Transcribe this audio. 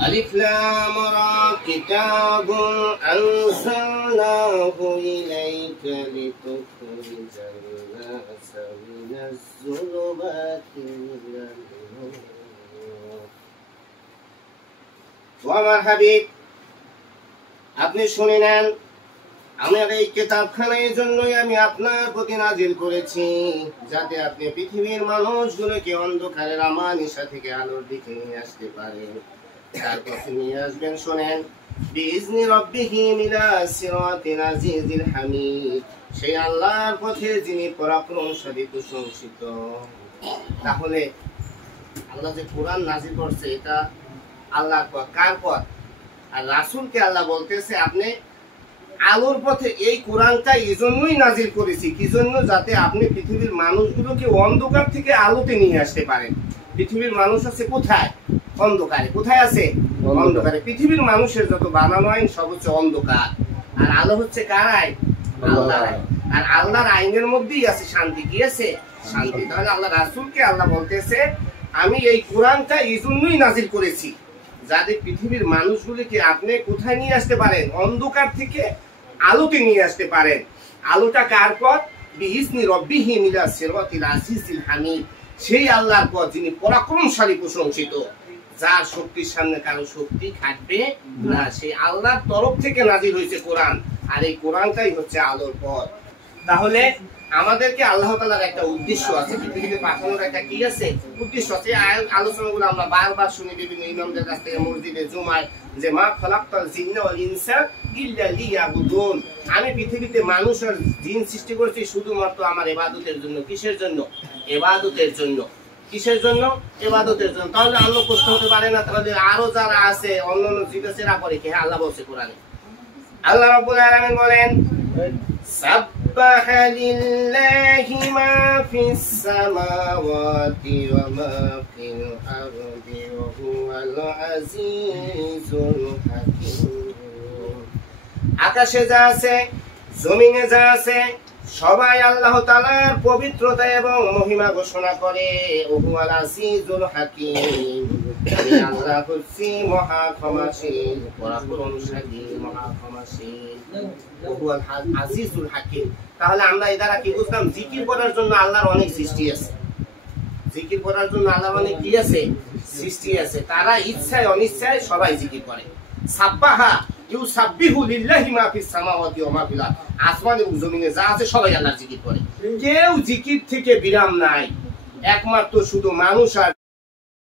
ألف لام را كتاب أنزلناه إليك لتخرج الناس من الظلمات إلى النور وما حبيب আপনি শুনে নেন আমার এই কিতাবখানা এই জন্যই আমি আপনার প্রতি নাজিল করেছি যাতে আপনি পৃথিবীর মানুষগুলোকে অন্ধকারের আমানিশা থেকে আলোর দিকে নিয়ে আসতে পারেন। তারপর নিয়ে আসবেন শোনেন বিইজনি রাব্বিহি মিলা সিরাতিল আজিজিল হামিদ, সেই আল্লাহর পথে যিনি পরাক্রমশালী প্রশংসিত। তাহলে আল্লাহ যে কোরআন নাজিল করছে এটা আল্লাহর পথ, কার পথ? আর রাসূলকে আল্লাহ বলতেছে আপনি আলোর পথে এই কোরআনটা এই জন্যই নাজিল করেছি, কি জন্য? যাতে আপনি পৃথিবীর মানুষগুলোকে অন্ধকার থেকে আলোতে নিয়ে আসতে পারেন। পৃথিবীর মানুষ আছে কোথায়? অন্ধকারে। কোথায় আছে? অন্ধকারে। পৃথিবীর মানুষের যত বানানো আইন সব হচ্ছে অন্ধকার, আর আলো হচ্ছে কার আইন? আল্লাহর আইন। আর আল্লাহর আইনের মধ্যেই আছে শান্তি। কি আছে? শান্তি। তাহলে আল্লাহ রাসূলকে আল্লাহ বলতেছে আমি এই কোরআনটা এই জন্যই নাজিল করেছি যাতে পৃথিবীর মানুষগুলিকে আপনি কোথায় নিয়ে আসতে পারেন? অন্ধকার থেকে আলোতে নিয়ে আসতে পারেন। আলোটা কার পথ? বিইজনি রাব্বিহি মিলা সিরাতিল আজিজিল হামিদ, সেই আল্লাহর পথ যিনি পরাক্রমশালী প্রশংসিত, যার শক্তির সামনে কারো শক্তি খাটবে না। সেই আল্লাহর তরফ থেকে নাজিল হয়েছে কোরআন, আর এই কোরআনটাই হচ্ছে আলোর পথ। তাহলে আমাদেরকে আল্লাহ তাআলার একটা উদ্দেশ্য আছে, পৃথিবীতে পাঠানোর একটা কি আছে? উদ্দেশ্য আছে। আলোচনাগুলো আমরা বারবার শুনি বিভিন্ন ইমামদের কাছ থেকে, মসজিদে জুমায়, যে মা খালাকতাল জিন্না ওয়াল ইনসা ইল্লা লিয়াবুদুন, আমি পৃথিবীতে মানুষ আর জিন সৃষ্টি করেছি শুধুমাত্র আমার ইবাদতের জন্য। কিসের জন্য? ইবাদতের জন্য। কিসের জন্য? ইবাদতের জন্য। তাহলে অন্য প্রশ্ন হতে পারে না তাহলে আরো যারা আছে অন্যান্য জীব আছে এরা করে কি? হ্যাঁ, আল্লাহ বলছে কোরআনে। আল্লাহ রাব্বুল আলামিন বলেন সাব্বাহা লিল্লাহি মা ফিস সামাওয়াতি ওয়া মা ফিল আরদি ওয়া হুয়াল আজিজুল হাকীম। আকাশে যা আছে, জমিনে যা আছে, সবাই আল্লাহ তাআলার পবিত্রতা এবং মহিমা ঘোষণা করে। ওয়া হুয়াল আজিজুল হাকীম, আমি আল্লাহ হচ্ছি মহা ক্ষমাশীল, পরাক্রমশালী, মহা ক্ষমাশীল। ওয়া হুয়াল আজিজুল হাকীম। তাহলে আমরা এই দ্বারা কি বুঝলাম? জিকির করার জন্য আল্লাহর অনেক সৃষ্টি আছে। জিকির করার জন্য আল্লাহর অনেক কি আছে? সৃষ্টি আছে। তারা ইচ্ছায় অনিচ্ছায় সবাই জিকির করে। সাব্বাহা ইউসাব্বিহু লিল্লাহি মা ফিস সামাওয়াতি ওয়া মা ফিল আরদ, আসমান এবং জমিনে যা আছে সবাই আল্লাহর জিকির করে। কেউ জিকির থেকে বিরাম নাই, একমাত্র শুধু মানুষ আর